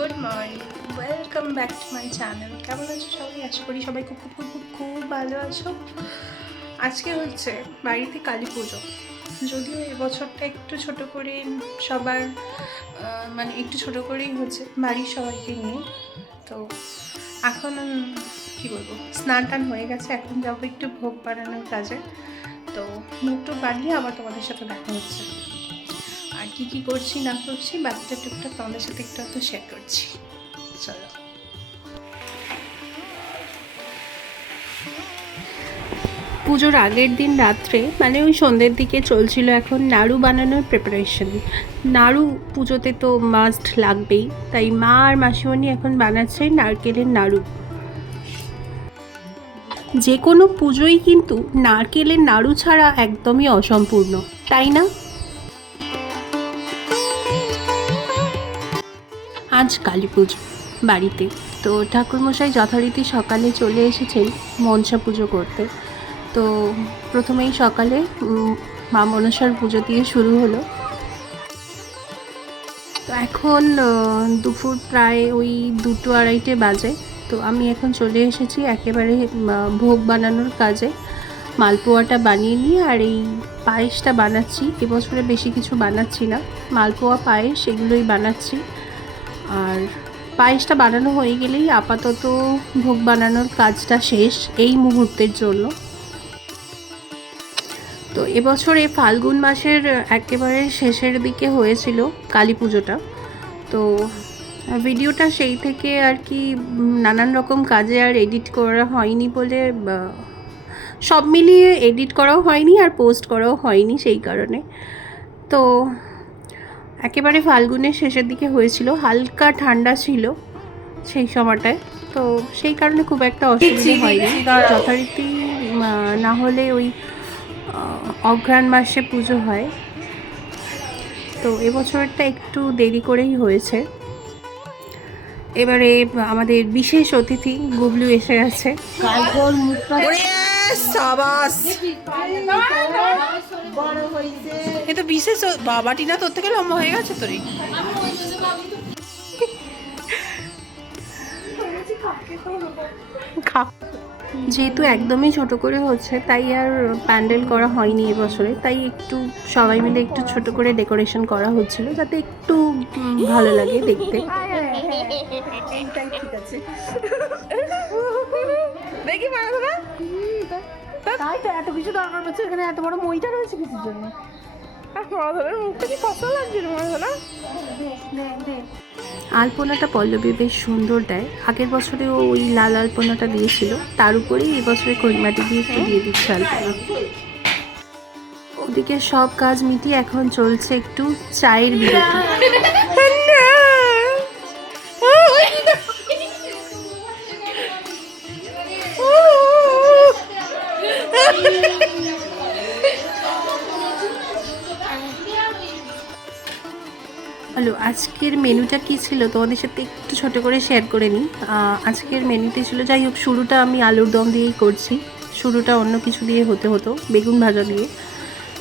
Good morning, welcome back to my channel. কেমন আছো সবাই? আশা করি সবাই খুব খুব খুব খুব খুব ভালো আছো। আজকে হচ্ছে বাড়িতে কালী পুজো। যদিও এবছরটা একটু ছোট করে সবার মানে একটু ছোট করেই হচ্ছে বাড়ির সবাইকে নিয়ে। তো এখন কি বলবো, স্নান টান হয়ে গেছে, এখন যাবো একটু ভোগ বানানোর কাজে। তো ভোগটা বানিয়ে আবার তোমাদের সাথে দেখা হচ্ছে। আর কি কি করছি না করছি বাকিটা টুকটাক তোমাদের সাথে একটু শেয়ার করছি। চলো। পুজোর আগের দিন রাত্রে মানে ওই সন্ধ্যের দিকে চলছিল এখন নাড়ু বানানোর প্রিপারেশন। নাড়ু পুজোতে তো মাস্ট লাগবেই, তাই মা আর মাসিমণি এখন বানাচ্ছে নারকেলের নাড়ু। যে কোনো পুজোই কিন্তু নারকেলের নাড়ু ছাড়া একদমই অসম্পূর্ণ, তাই না? আজ কালী পুজো বাড়িতে, তো ঠাকুরমশাই যথারীতি সকালে চলে এসেছেন মনসা পুজো করতে। তো প্রথমেই সকালে মা মনসার পুজো দিয়ে শুরু হলো। তো এখন দুপুর প্রায় ওই 2-2:30 বাজে। তো আমি এখন চলে এসেছি একেবারে ভোগ বানানোর কাজে। মালপোয়াটা বানিয়ে নিয়ে আর এই পায়েসটা বানাচ্ছি। এবছরে বেশি কিছু বানাচ্ছি না, মালপোয়া পায়েস এগুলোই বানাচ্ছি। আর পায়েসটা বানানো হয়ে গেলেই আপাতত ভোগ বানানোর কাজটা শেষ এই মুহূর্তের জন্য। তো এবছরে ফাল্গুন মাসের একেবারে শেষের দিকে হয়েছিল কালী পুজোটা। তো ভিডিওটা সেই থেকে আর কি নানান রকম কাজে আর এডিট করা হয়নি বলে সব মিলিয়ে এডিট করাও হয়নি আর পোস্ট করাও হয়নি সেই কারণে। তো একেবারে ফাল্গুনের শেষের দিকে হয়েছিল, হালকা ঠান্ডা ছিল সেই সময়টায়। তো সেই কারণে খুব একটা অসুবিধা হয়নি। যথারীতি না হলে ওই অঘ্রাণ মাসে পুজো হয়, তো এবছরটা একটু দেরি করেই হয়েছে। এবারে আমাদের বিশেষ অতিথি গুবলু এসে গেছে। এ তো বিশেষ বাবাটি না, তোর থেকে লম্বা হয়ে গেছে তোর। যেহেতু একদমই ছোট করে হচ্ছে তাই আর প্যান্ডেল করা হয়নি এবছরে, তাই একটু সবাই মিলে একটু ছোট করে ডেকোরেশন করা হচ্ছিল যাতে একটু ভালো লাগে দেখতে। ঠিক আছে, দেখি তাই তো এত কিছু দরকার পড়ছে, এখানে এত বড় মইটা রয়েছে কিছুর জন্য। মুখটা কি কষ্ট লাগছে আলপনাটা পল্লবী বেশ সুন্দর দেয়। আগের বছরে ওই লাল আলপনাটা দিয়েছিল, তার উপরেই এবছরে করিমাটি দিয়ে একটু দিয়ে দিচ্ছে আলপনা। ওদিকে সব কাজ মিটিয়ে এখন চলছে একটু চায়ের বিরতি। হ্যালো, আজকের মেনুটা কী ছিল তোমাদের সাথে একটু ছোট করে শেয়ার করে নিই। আজকের মেনুতে ছিল, যাই হোক শুরুটা আমি আলুর দম দিয়েই করছি। শুরুটা অন্য কিছু দিয়ে হতো বেগুন ভাজা দিয়ে,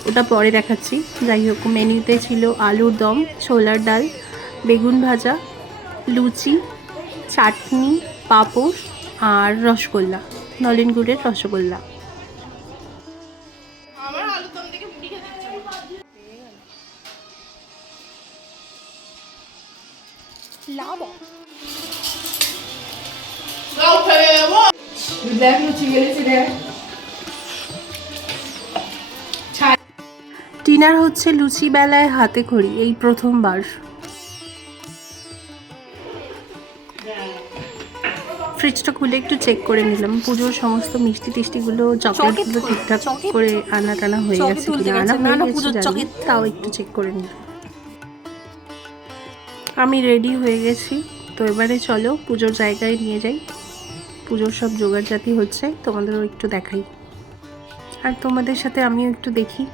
ওটা পরে দেখাচ্ছি। যাই হোক মেনুতে ছিল আলুর দম, ছোলার ডাল, বেগুন ভাজা, লুচি, চাটনি, পাঁপড় আর রসগোল্লা, নলেন গুড়ের রসগোল্লা। ডিনার হচ্ছে লুচি বেলায় হাতে খড়ি, এই প্রথমবার। ফ্রিজটা খুলে একটু চেক করে নিলাম পুজোর সমস্ত মিষ্টি টিষ্টিগুলো, চকলেটগুলো ঠিকঠাক করে আনা টানা হয়ে গেছে কিনা। আনা হয়ে গেছে জানি, তাও একটু চেক করে নিলাম। আমি রেডি হয়ে গেছি, তো এবারে চলো পুজোর জায়গায় নিয়ে যাই। পুজোর সব জোগাড়জাতি হচ্ছে, তোমাদেরও একটু দেখাই আর তোমাদের সাথে আমিও একটু দেখি।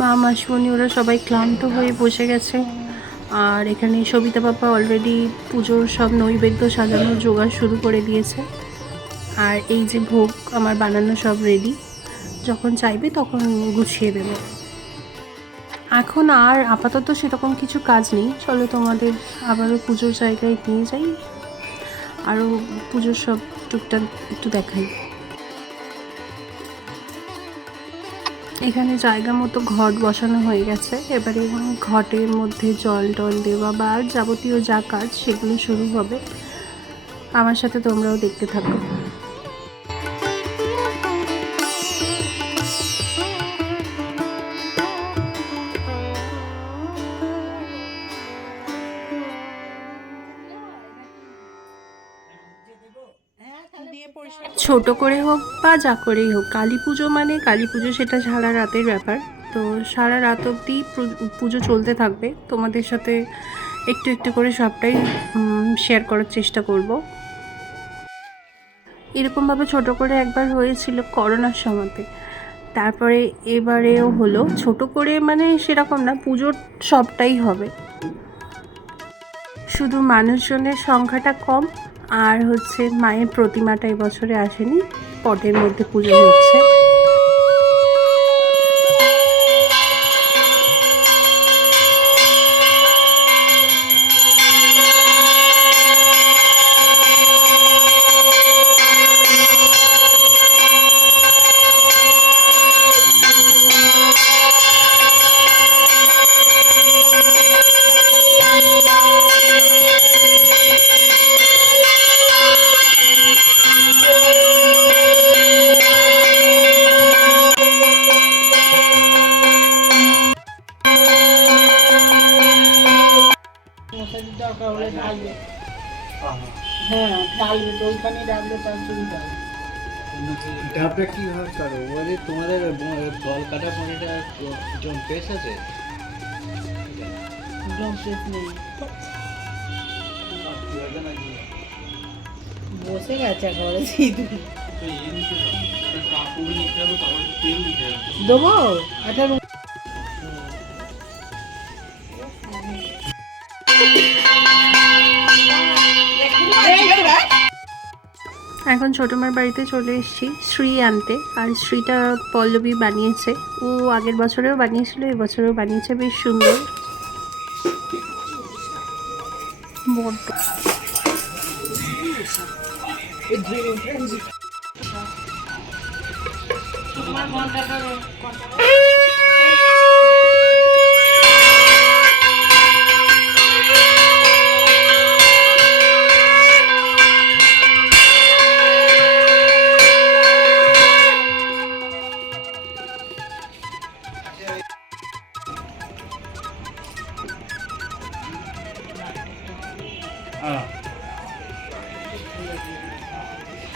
মা মাসিমণি ওরা সবাই ক্লান্ত হয়ে বসে গেছে। আর এখানে সবিতা পাপা অলরেডি পুজোর সব নৈবেদ্য সাজানোর জোগাড় শুরু করে দিয়েছে। আর এই যে ভোগ আমার বানানো সব রেডি, যখন চাইবে তখন গুছিয়ে দেবে। এখন আর আপাতত সেরকম কিছু কাজ নেই, চলো তোমাদের আবারও পুজোর জায়গায় নিয়ে যাই, আরও পুজোর সব টুকটাক একটু দেখাই। এখানে জায়গা মতো ঘট বসানো হয়ে গেছে, এবারে ঘটের মধ্যে জল টল দেওয়া বা আর যাবতীয় যা কাজ সেগুলো শুরু হবে। আমার সাথে তোমরাও দেখতে থাকো। ছোট করে হোক বা যা করেই হোক, কালী পুজো মানে কালী পুজো, সেটা সারা রাতের ব্যাপার। তো সারা রাত অবধি পুজো চলতে থাকবে, তোমাদের সাথে একটু একটু করে সবটাই শেয়ার করার চেষ্টা করব। এরকমভাবে ছোট করে একবার হয়েছিল করোনার সময়তে, তারপরে এবারেও হলো ছোট করে, মানে সেরকম না, পুজোর সবটাই হবে, শুধু মানুষজনের সংখ্যাটা কম। আর হচ্ছে মায়ের প্রতিমাটা এবছরে আসেনি, পটের মধ্যে পুজো হচ্ছে। ডাবটা কিভাবে করো? বলে তোমাদের বল কাটা পনিরটা জম পেস আছে? বসে গেছে একেবারে সিধু দেবো একটা এখন ছোটমার বাড়িতে চলে এসেছি শ্রী আনতে। আর শ্রীটা পল্লবী বানিয়েছে, ও আগের বছরেও বানিয়েছিল, এবছরেও বানিয়েছে, বেশ সুন্দর।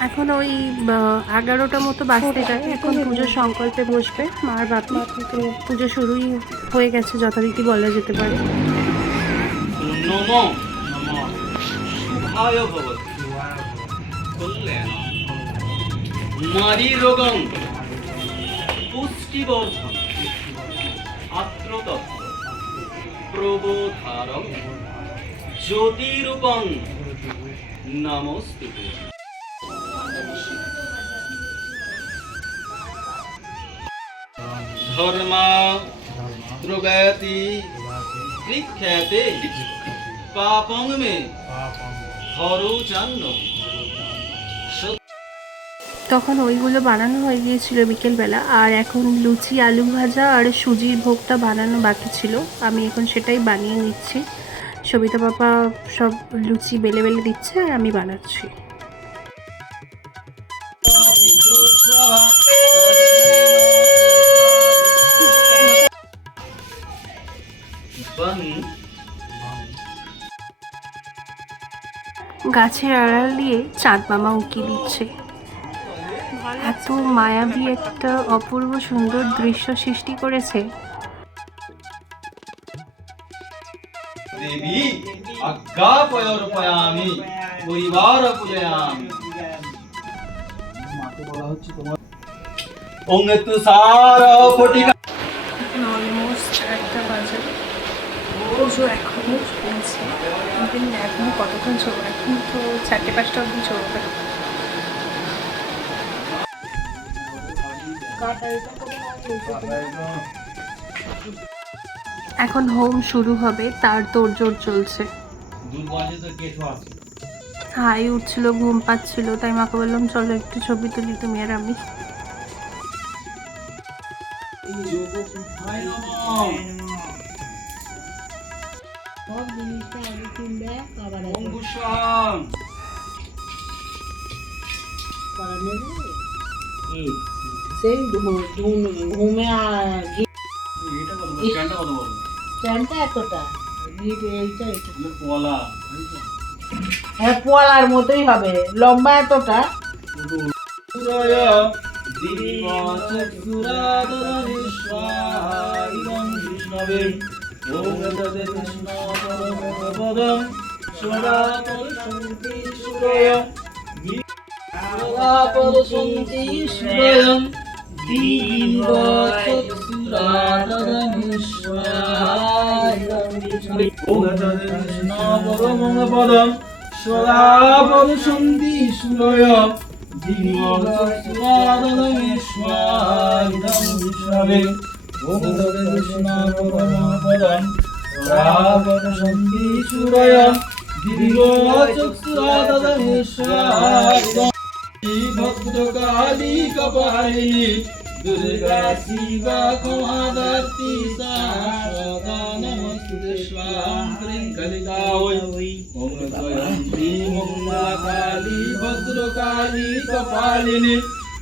এখন ওই 11টা মতো বাজতে যায়, এখন পুজোর সংকল্পে বসবে মার বাপি। তো পুজো শুরুই হয়ে গেছে যথারীতি বলা যেতে পারে। নারী রোগং পুষ্টিবর্ধন আত্রতত্ত্ব প্রবোধারং জ্যোতিরূপং নমস্তুতে। ধর্মা দ্রুগতি বিখ্যাতে পাপং মে হরো জান্ন। তখন ওইগুলো বানানো হয়ে গিয়েছিল বিকেলবেলা, আর এখন লুচি, আলু ভাজা আর সুজির ভোগটা বানানো বাকি ছিল, আমি এখন সেটাই বানিয়ে নিচ্ছি। সবিতা পাপা সব লুচি বেলে বেলে দিচ্ছে আর আমি বানাচ্ছি। গাছের আড়াল দিয়ে চাঁদ মামা উঁকি দিচ্ছে, এত মায়াবী একটা অপূর্ব সুন্দর দৃশ্য সৃষ্টি করেছে। দেবী আজ্ঞাপয়র্পয়ামি পরিবার পূজয়ামি। ওং তুষার ফটিকা পুজো এখনও চলছে, কিন্তু এখনও কতক্ষণ চলবে, এখন তো 4টে-5টা অবধি চলবে। এখন হোম শুরু হবে, তার তোড়জোড় চলছে। হাই উঠছিল, ঘুম পাচ্ছিল, তাই মাকে বললাম চলো একটু ছবি তুলি তুমি আর আমি। সব জিনিসটা আগে কিনবে, আবার এখন করা নেবে। সেই ঘুমে স্ট্যান্ডটা এতটা এইটা হ্যাঁ পোয়ালার মতোই হবে, লম্বা এতটা। ভদ্রকালী কপালিনী দুর্গা শিবা ক্ষমাদার্তি সদা নমস্তুতে স্বাং ক্রিং কালিকায় ওম জয়ন্তী মঙ্গলা কালী ভদ্রকালী কপালিনী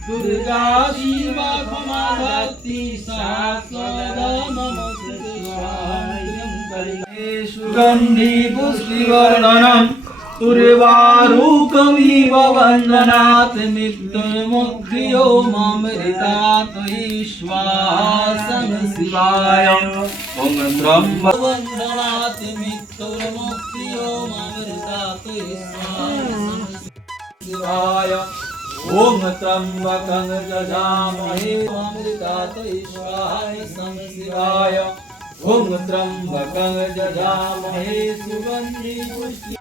দুর্গা শিবা ক্ষমাদার্তি সদা নমস্তুতে স্বাং ক্রিং কালিকায় সুগন্ধি পুষ্টিবর্ধনম উর্বারুকমিব বন্দনাৎ মৃত্যুর্মুক্তিও মামৃতাৎ ঈশ্বাসং শিবায় ওম ত্রম্ব বন্দনাৎ মৃত্যুর্মুক্তিও মামৃতাৎ ঈশ্বাসং শিবায় ওম ত্রম্বকং যজামহে মামৃতাৎ ঈশ্বাসং শিবায় ওম ত্রম্বকং যজামহে সুগন্ধি পুষ্টি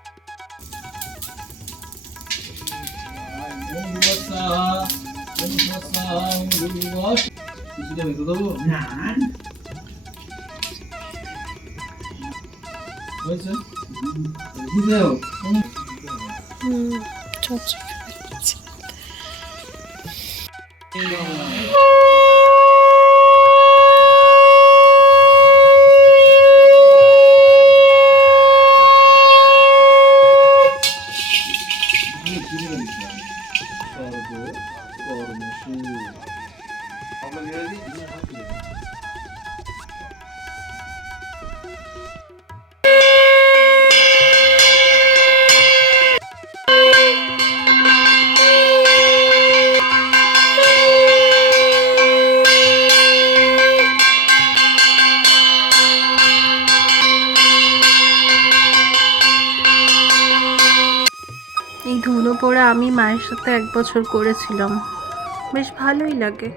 এই ধুনো পোড়া আমি মায়ের সাথে 1 বছর করেছিলাম, বেশ ভালোই লাগে।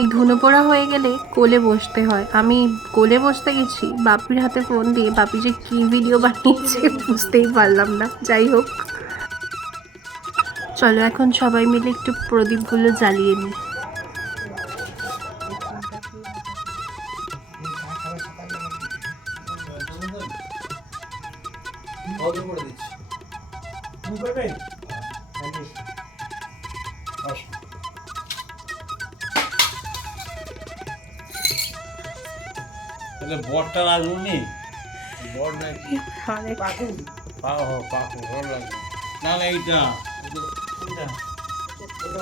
এই ধুনো পোড়া হয়ে গেলে কোলে বসতে হয়, আমি কোলে বসতে গেছি, বাপির হাতে ফোন দিয়ে বাপি যে কি ভিডিও বানিয়েছে বুঝতেই পারলাম না। যাই হোক, চলো এখন সবাই মিলে একটু প্রদীপগুলো জ্বালিয়ে নিই। বড়টা লাগলো নি, বড় নাই পাকু ভালো লাগবে না না এইটা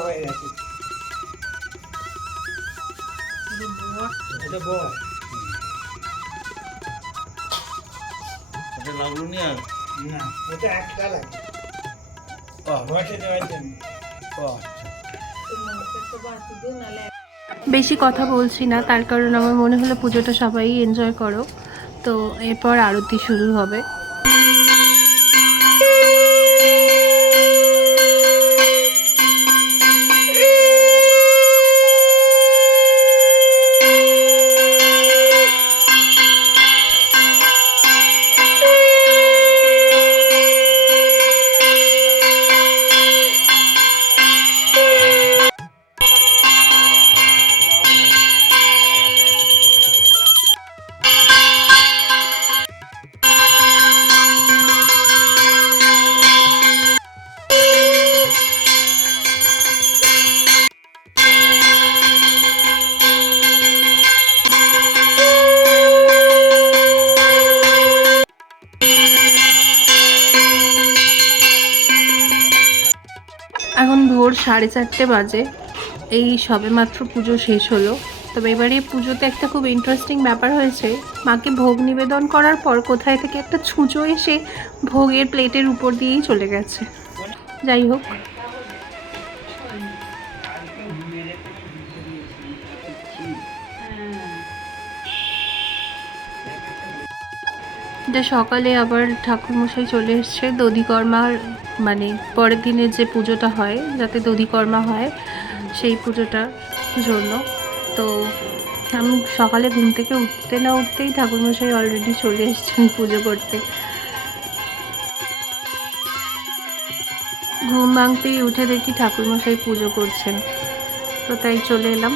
হয়ে গেছে, এটা বড় এটা লাগলো নি আর না, এটা একটা লাগে বড়টা দেওয়ার জন্য। বেশি কথা বলছি না, তার কারণ আমার মনে হলো পুজোটা সবাই এনজয় করো। তো এরপর আরতি শুরু হবে। ভোর 4:30 বাজে, এই সবেমাত্র পুজো শেষ হলো। তবে এবারে পুজোতে একটা খুব ইন্টারেস্টিং ব্যাপার হয়েছে, মাকে ভোগ নিবেদন করার পর কোথায় থেকে একটা ছুঁচো এসে ভোগের প্লেটের উপর দিয়েই চলে গেছে। যাই হোক, এটা সকালে আবার ঠাকুরমশাই চলে এসছে দধিকর্মার, মানে পরের দিনের যে পুজোটা হয়, যাতে দধিকর্মা হয় সেই পুজোটার জন্য। তো আমি সকালে ঘুম থেকে উঠতে না উঠতেই ঠাকুরমশাই অলরেডি চলে এসছেন পুজো করতে। ঘুম ভাঙতেই উঠে দেখি ঠাকুরমশাই পুজো করছেন, তো তাই চলে এলাম।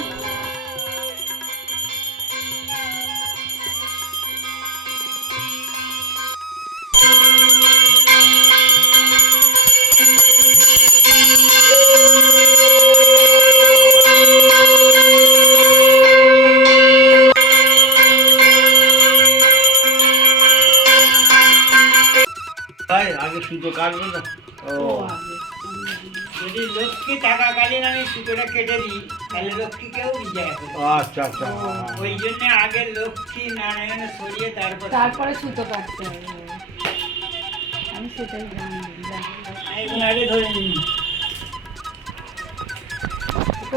তাই আগে সুতো কাটবে না? ও যদি লক্ষ্মী থাকাকালীন আমি সুতোটা কেটে দিই তাহলে লক্ষ্মীকেও বিজয় করে। আচ্ছা আচ্ছা। ওই জন্য আগে লক্ষ্মী নারায়ণ সরিয়ে তারপরে সুতো কাটতে হবে। আমি সেটাই জানি। আগে ধরে নিন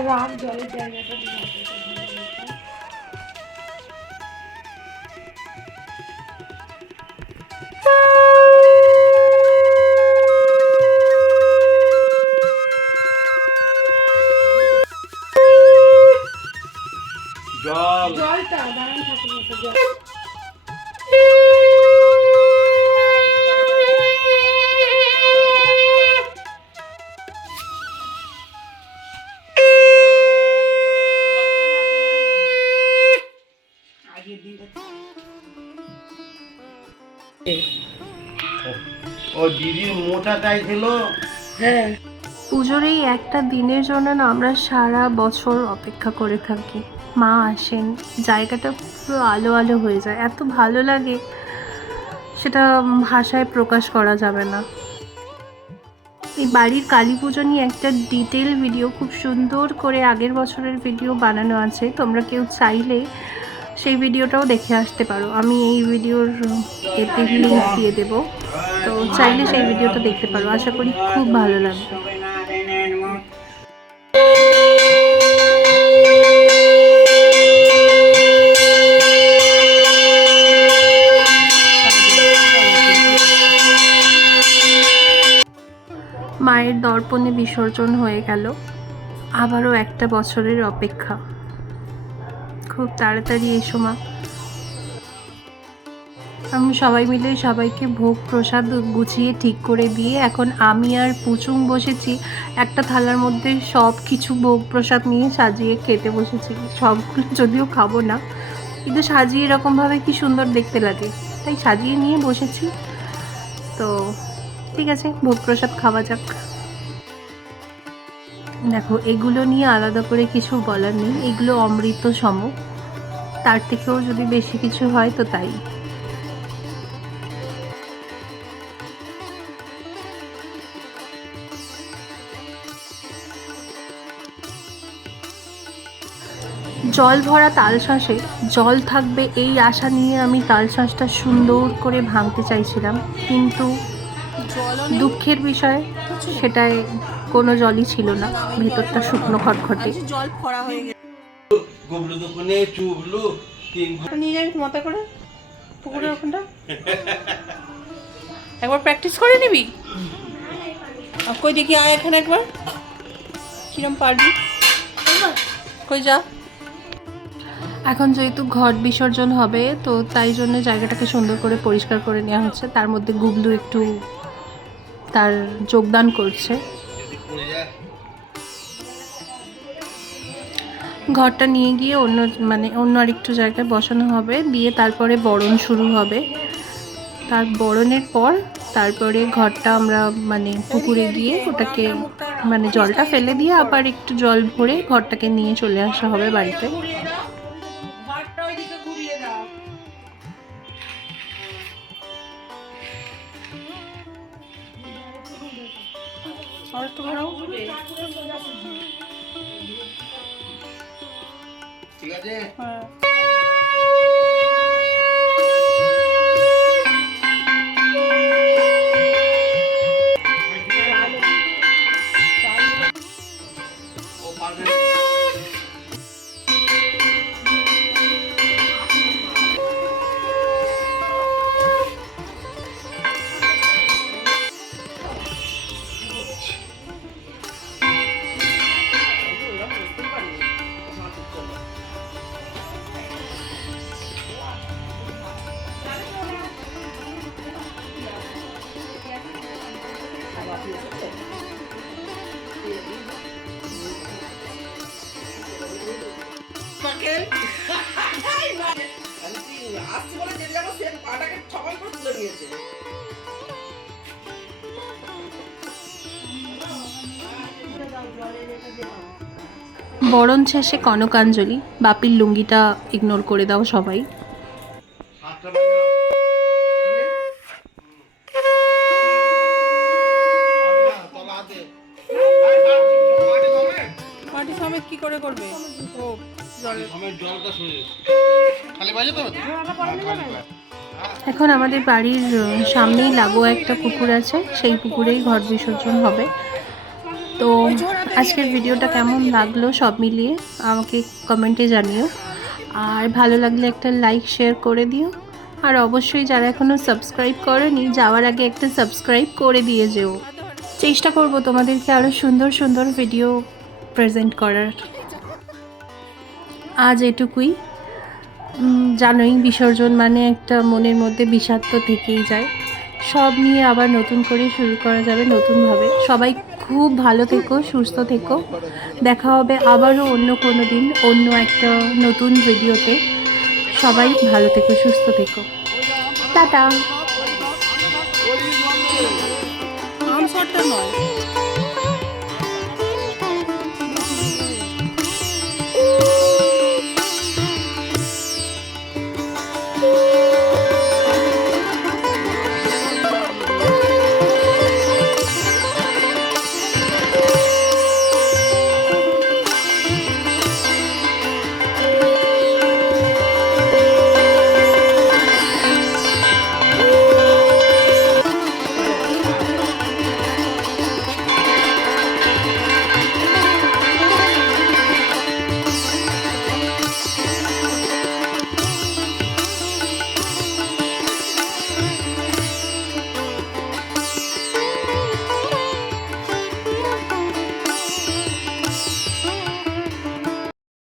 রাগ জলের জায়গাটা জলটা দাঁড়ান ঠাকুর জল ও দিদির মোটা চাইছিল। হ্যাঁ পুজোর এই একটা দিনের জন্য না আমরা সারা বছর অপেক্ষা করে থাকি। মা আসেন, জায়গাটা পুরো আলো আলো হয়ে যায়, এত ভালো লাগে, সেটা ভাষায় প্রকাশ করা যাবে না। এই বাড়ির কালী পুজো নিয়ে একটা ডিটেল ভিডিও খুব সুন্দর করে আগের বছরের ভিডিও বানানো আছে, তোমরা কেউ চাইলে সেই ভিডিওটাও দেখে আসতে পারো। আমি এই ভিডিওর এতে লিঙ্ক দিয়ে দেবো, তো চাইলে সেই ভিডিওটা দেখতে পারো, আশা করি খুব ভালো লাগবে। মায়ের দর্পণে বিসর্জন হয়ে গেল, আবারও একটা বছরের অপেক্ষা। খুব তাড়াতাড়ি এসো মা। আমি সবাই মিলে সবাইকে ভোগ প্রসাদ গুছিয়ে ঠিক করে দিয়ে এখন আমি আর পুচুং বসেছি একটা থালার মধ্যে সব কিছু ভোগ প্রসাদ নিয়ে সাজিয়ে খেতে বসেছি। সবগুলো যদিও খাবো না, কিন্তু সাজিয়ে এরকমভাবে কি সুন্দর দেখতে লাগে, তাই সাজিয়ে নিয়ে বসেছি। তো ঠিক আছে, ভোগ প্রসাদ খাওয়া যাক। দেখো, এগুলো নিয়ে আলাদা করে কিছু বলার নেই, এগুলো অমৃত সম, তার থেকেও যদি বেশি কিছু হয় তো তাই। জল ভরা তালশাঁসে জল থাকবে এই আশা নিয়ে আমি তালশাঁসটা সুন্দর করে ভাঙতে চাইছিলাম, কিন্তু দুঃখের বিষয় সেটায় কোনো জলই ছিল না, ভেতরটা শুকনো খটখটে। জল ভরা হয়ে গেছে। গুবলু দোকানে চুবলু তিন নিয়ে যাবি মাথা করে পুকুরের ওখানটা, একবার প্র্যাকটিস করে নিবি। কই দেখি আয় এখানে একবার, কিরম পারবি, কই যা। এখন যেহেতু ঘট বিসর্জন হবে, তো তাই জন্য জায়গাটাকে সুন্দর করে পরিষ্কার করে নেওয়া হচ্ছে। তার মধ্যে গুবলু একটু তার যোগদান করছে। ঘরটা নিয়ে গিয়ে অন্য আরেকটু জায়গায় বসানো হবে, দিয়ে তারপরে বরণ শুরু হবে। তার বরণের পর তারপরে ঘরটা আমরা পুকুরে গিয়ে ওটাকে জলটা ফেলে দিয়ে আবার একটু জল ভরে ঘরটাকে নিয়ে চলে আসা হবে বাড়িতে। ঠিক আছে। বরণ শেষে কনকাঞ্জলি। বাপির লুঙ্গিটা ইগনোর করে দাও সবাই। মাটি সমেত কি করে করবে? ও এখন আমাদের বাড়ির সামনেই লাগোয়া একটা পুকুর আছে, সেই পুকুরেই ঘট বিসর্জন হবে। তো আজকের ভিডিওটা কেমন লাগলো সব মিলিয়ে আমাকে কমেন্টে জানিও, আর ভালো লাগলে একটা লাইক শেয়ার করে দিও, আর অবশ্যই যারা এখনও সাবস্ক্রাইব করেনি যাওয়ার আগে একটা সাবস্ক্রাইব করে দিয়ে যেও। চেষ্টা করব তোমাদেরকে আরও সুন্দর সুন্দর ভিডিও প্রেজেন্ট করার। আজ এটুকুই। জানোই বিসর্জন মানে একটা মনের মধ্যে বিষাদ তো থেকেই যায়। সব নিয়ে আবার নতুন করে শুরু করা যাবে নতুনভাবে। সবাই খুব ভালো থেকো, সুস্থ থেকো। দেখা হবে আবারও অন্য কোনো দিন অন্য একটা নতুন ভিডিওতে। সবাই ভালো থেকো, সুস্থ থেকো। টাটা। আনসারটা নয়।